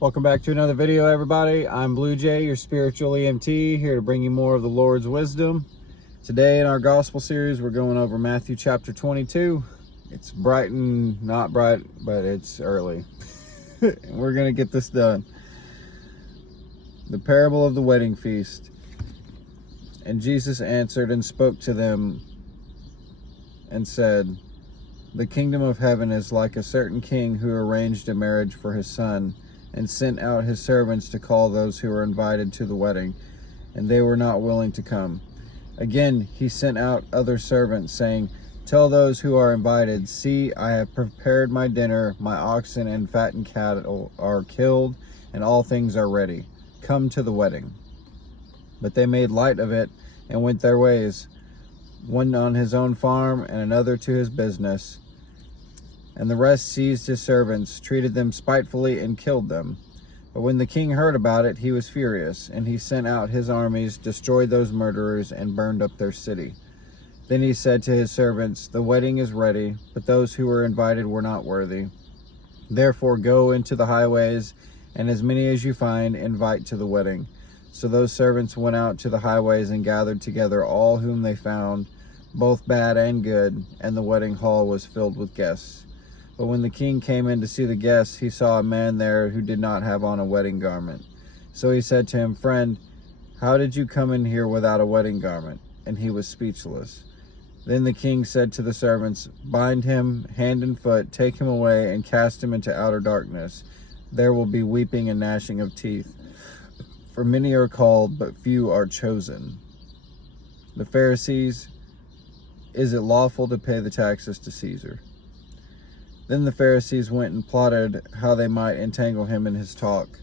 Welcome back to another video, everybody. I'm Blue Jay, your spiritual EMT, here to bring you more of the Lord's wisdom. Today in our gospel series, we're going over Matthew chapter 22. It's bright and not bright, but it's early. And we're going to get this done. The parable of the wedding feast. And Jesus answered and spoke to them and said, "The kingdom of heaven is like a certain king who arranged a marriage for his son, and sent out his servants to call those who were invited to the wedding, and they were not willing to come. Again, he sent out other servants, saying, 'Tell those who are invited, see, I have prepared my dinner, my oxen and fattened cattle are killed, and all things are ready. Come to the wedding.' But they made light of it and went their ways, one on his own farm and another to his business. And the rest seized his servants, treated them spitefully, and killed them. But when the king heard about it, he was furious, and he sent out his armies, destroyed those murderers, and burned up their city. Then he said to his servants, 'The wedding is ready, but those who were invited were not worthy. Therefore go into the highways, and as many as you find, invite to the wedding.' So those servants went out to the highways and gathered together all whom they found, both bad and good, and the wedding hall was filled with guests. But when the king came in to see the guests, he saw a man there who did not have on a wedding garment. So he said to him, 'Friend, how did you come in here without a wedding garment?' And he was speechless. Then the king said to the servants, 'Bind him hand and foot, take him away, and cast him into outer darkness. There will be weeping and gnashing of teeth. For many are called, but few are chosen.' The Pharisees, 'Is it lawful to pay the taxes to Caesar?' Then the Pharisees went and plotted how they might entangle him in his talk.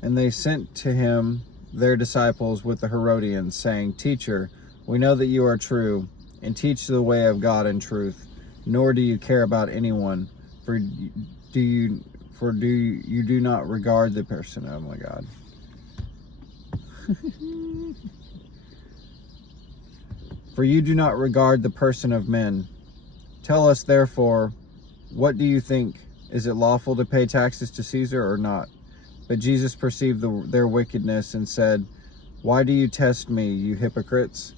And they sent to him their disciples with the Herodians, saying, 'Teacher, we know that you are true, and teach the way of God in truth, nor do you care about anyone, for you do not regard the person.'" Oh my God. "For you do not regard the person of men. Tell us, therefore, what do you think? Is it lawful to pay taxes to Caesar or not?" But Jesus perceived their wickedness and said, "Why do you test me, you hypocrites?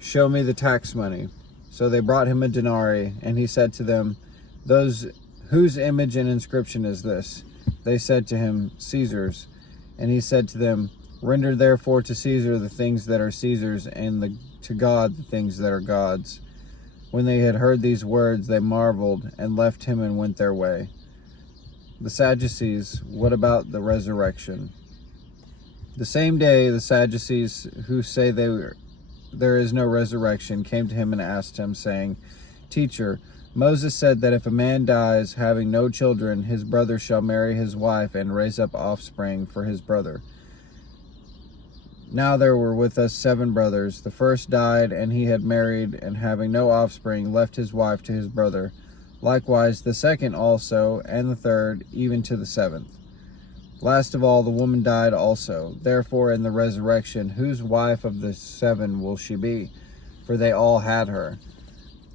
Show me the tax money." So they brought him a denarius, and he said to them, "Whose image and inscription is this?" They said to him, "Caesar's." And he said to them, "Render therefore to Caesar the things that are Caesar's, and to God the things that are God's." When they had heard these words, they marveled, and left him and went their way. The Sadducees, what about the resurrection? The same day, the Sadducees, who say there is no resurrection, came to him and asked him, saying, "Teacher, Moses said that if a man dies having no children, his brother shall marry his wife and raise up offspring for his brother. Now there were with us 7 brothers. The first died, and he had married, and having no offspring, left his wife to his brother. Likewise the second also, and the third, even to the 7th. Last of all, the woman died also. Therefore in the resurrection, whose wife of the 7 will she be? For they all had her."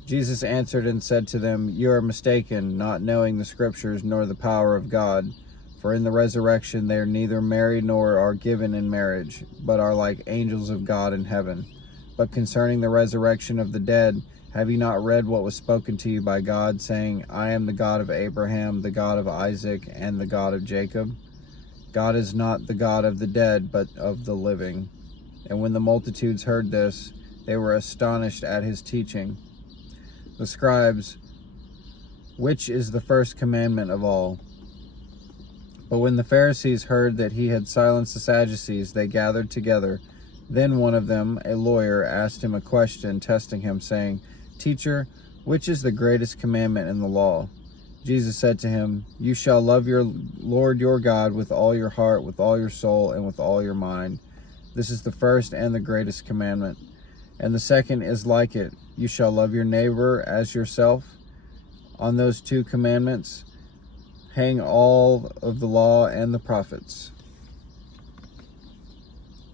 Jesus answered and said to them, "You are mistaken, not knowing the Scriptures nor the power of God. For in the resurrection they are neither married nor are given in marriage, but are like angels of God in heaven. But concerning the resurrection of the dead, have you not read what was spoken to you by God, saying, 'I am the God of Abraham, the God of Isaac, and the God of Jacob'? God is not the God of the dead, but of the living." And when the multitudes heard this, they were astonished at his teaching. The scribes, "Which is the first commandment of all?" But when the Pharisees heard that he had silenced the Sadducees, they gathered together. Then one of them, a lawyer, asked him a question, testing him, saying, "Teacher, which is the greatest commandment in the law?" Jesus said to him, "You shall love your Lord your God with all your heart, with all your soul, and with all your mind. This is the first and the greatest commandment. And the second is like it. You shall love your neighbor as yourself. On those 2 commandments hang all of the law and the prophets."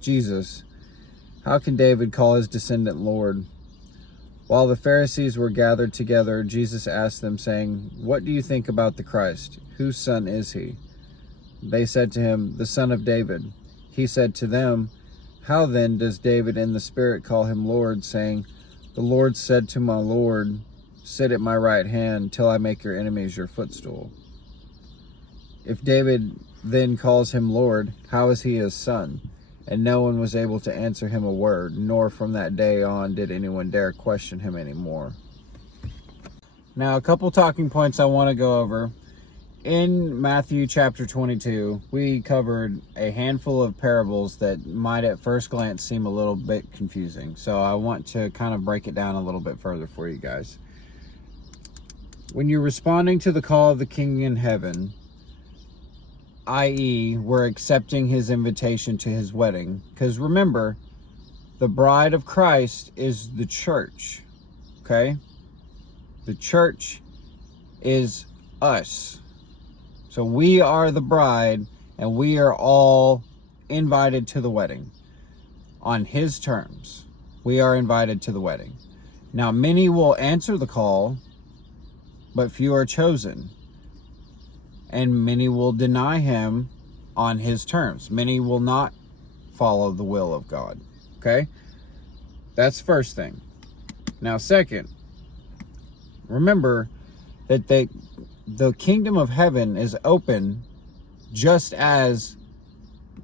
Jesus, how can David call his descendant Lord? While the Pharisees were gathered together, Jesus asked them, saying, "What do you think about the Christ? Whose son is he?" They said to him, "The son of David." He said to them, "How then does David in the Spirit call him Lord, saying, 'The Lord said to my Lord, sit at my right hand till I make your enemies your footstool'? If David then calls him Lord, how is he his son?" And no one was able to answer him a word, nor from that day on did anyone dare question him anymore. Now, a couple talking points I want to go over. In Matthew chapter 22, we covered a handful of parables that might at first glance seem a little bit confusing. So I want to kind of break it down a little bit further for you guys. When you're responding to the call of the King in heaven, i.e., we're accepting his invitation to his wedding. Because remember, the bride of Christ is the church. Okay? The church is us. So we are the bride, and we are all invited to the wedding. On his terms, we are invited to the wedding. Now, many will answer the call, but few are chosen. And many will deny him on his terms. Many will not follow the will of God. Okay? That's first thing. Now, second, remember that the kingdom of heaven is open just as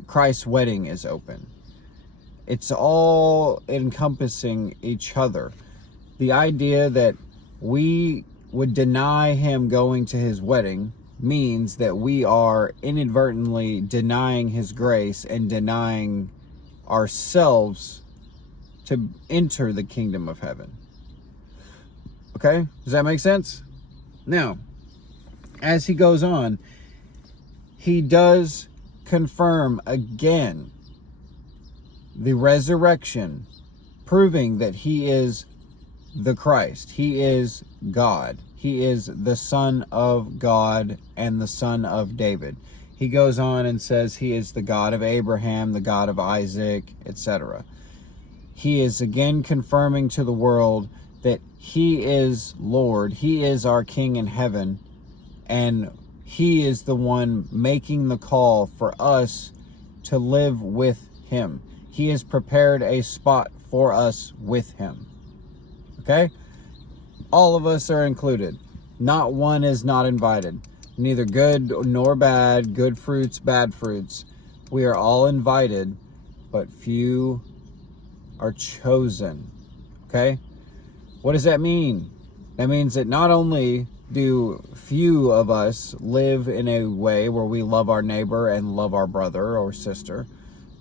Christ's wedding is open. It's all encompassing each other. The idea that we would deny him going to his wedding means that we are inadvertently denying his grace and denying ourselves to enter the kingdom of heaven. Okay? Does that make sense? Now, as he goes on, he does confirm again the resurrection, proving that he is the Christ. He is God. He is the Son of God and the Son of David. He goes on and says he is the God of Abraham, the God of Isaac, etc. He is again confirming to the world that he is Lord. He is our King in heaven. And he is the one making the call for us to live with him. He has prepared a spot for us with him. Okay? All of us are included. Not one is not invited. Neither good nor bad, good fruits, bad fruits. We are all invited, but few are chosen. Okay? What does that mean? That means that not only do few of us live in a way where we love our neighbor and love our brother or sister,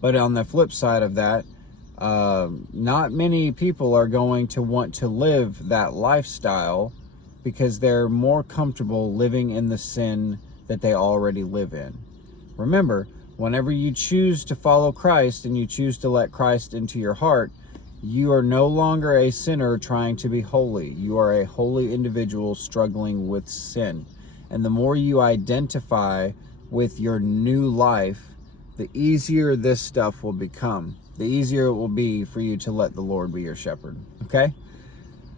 but on the flip side of that, not many people are going to want to live that lifestyle because they're more comfortable living in the sin that they already live in. Remember, whenever you choose to follow Christ and you choose to let Christ into your heart, you are no longer a sinner trying to be holy. You are a holy individual struggling with sin. And the more you identify with your new life, the easier this stuff will become. The easier it will be for you to let the Lord be your shepherd. Okay?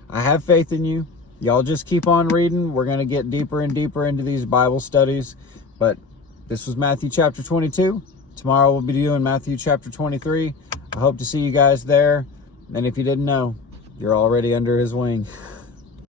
I have faith in you. Y'all just keep on reading. We're going to get deeper and deeper into these Bible studies. But this was Matthew chapter 22. Tomorrow we'll be doing Matthew chapter 23. I hope to see you guys there. And if you didn't know, you're already under his wing.